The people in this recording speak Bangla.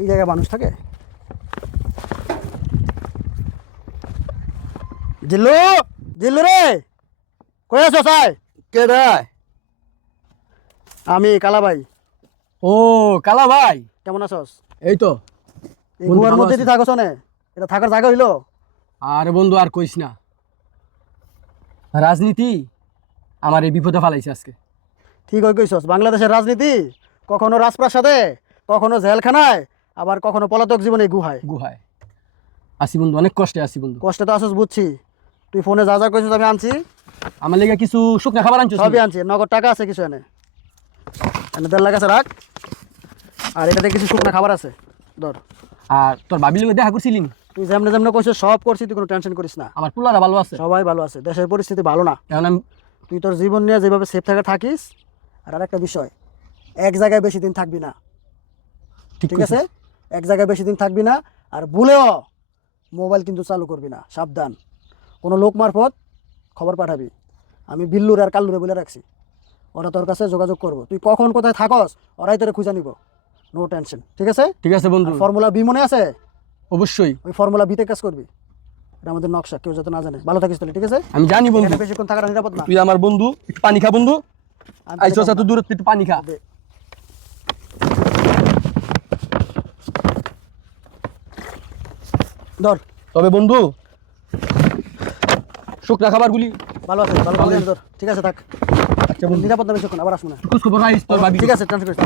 এই জায়গায় মানুষ থাকে। জিল্লু জিল্লু রে। কই আছো সাই কে রে? আমি কালাবাই ও কালা ভাই। কেমন আছস? এই তো। এই গুহার মধ্যে। দিয়ে থাকছ না এটা থাকার জায়গা হইল। আরে বন্ধু আর কইস না। রাজনীতি আমার এই বিপদে ফালাইছে আজকে। ঠিক হয়ে কইছস বাংলাদেশের রাজনীতি কখনো রাজপ্রাসাদে কখনো জেলখানায় আবার কখনো পলাতক জীবনে গুহায়। গুহায়। আসি বন্ধু অনেক কষ্টে আসি বন্ধু। কষ্টে তো আসস বুঝছি। তুই ফোনে যা যা কইছিস আমি আনছি। আমার লেগে কিছু শুকনা খাবার আনছো সবই আনছি নগদ টাকা আছে কিছু এনে। এনে দেড় লাখ আছে রাখ। আর এটাতে কিছু শুকনা খাবার আছে ধর। আর তোর ভাবির লগে দেখা করছিলি? তুই যেমনে যেমনে কইছিস সব করছি তুই কোনো টেনশন করিস না। আমার পুলারা ভালো আছে। সবাই ভালো আছে দেশের পরিস্থিতি ভালো না। এখন আমি তুই তোর জীবন নিয়ে যেভাবে সেফ থাকা থাকিস আর আরেকটা বিষয় এক জায়গায় বেশি দিন থাকবি না। ঠিক আছে? এক জায়গায় বেশি দিন থাকবি না আর ভুলেও মোবাইল কিন্তু চালু করবি না সাবধান। কোনো লোক মারফত খবর পাঠাবি। আমি বিল্লুর আর কাল্লুরে বলে রাখছি ওরা তোর কাছে যোগাযোগ করব। তুই কখন কোথায় থাকস ওরাই তোরে খুঁজে নিব। নো টেনশন ঠিক আছে? ঠিক আছে বন্ধু। ফর্মুলা বি মনে আছে? অবশ্যই। ওই ফর্মুলা বিতে কাজ করবি। এটা আমাদের নকশা কেউ যাতে না জানে। ভালো থাকিস তাহলে ঠিক আছে? আমি জানি বন্ধু। বেশিক্ষণ থাকার নিরাপদ না। তুই আমার বন্ধু পানি খা বন্ধু। আইসো এত একটু পানি খা। ধর। তবে বন্ধু শুকনা খাবারগুলি ভালো আছে ভালো ভালো ধর। ঠিক আছে থাক। আচ্ছা বন্ধু। নিরাপদ আবার আসব না। ঠিক আছে আছে।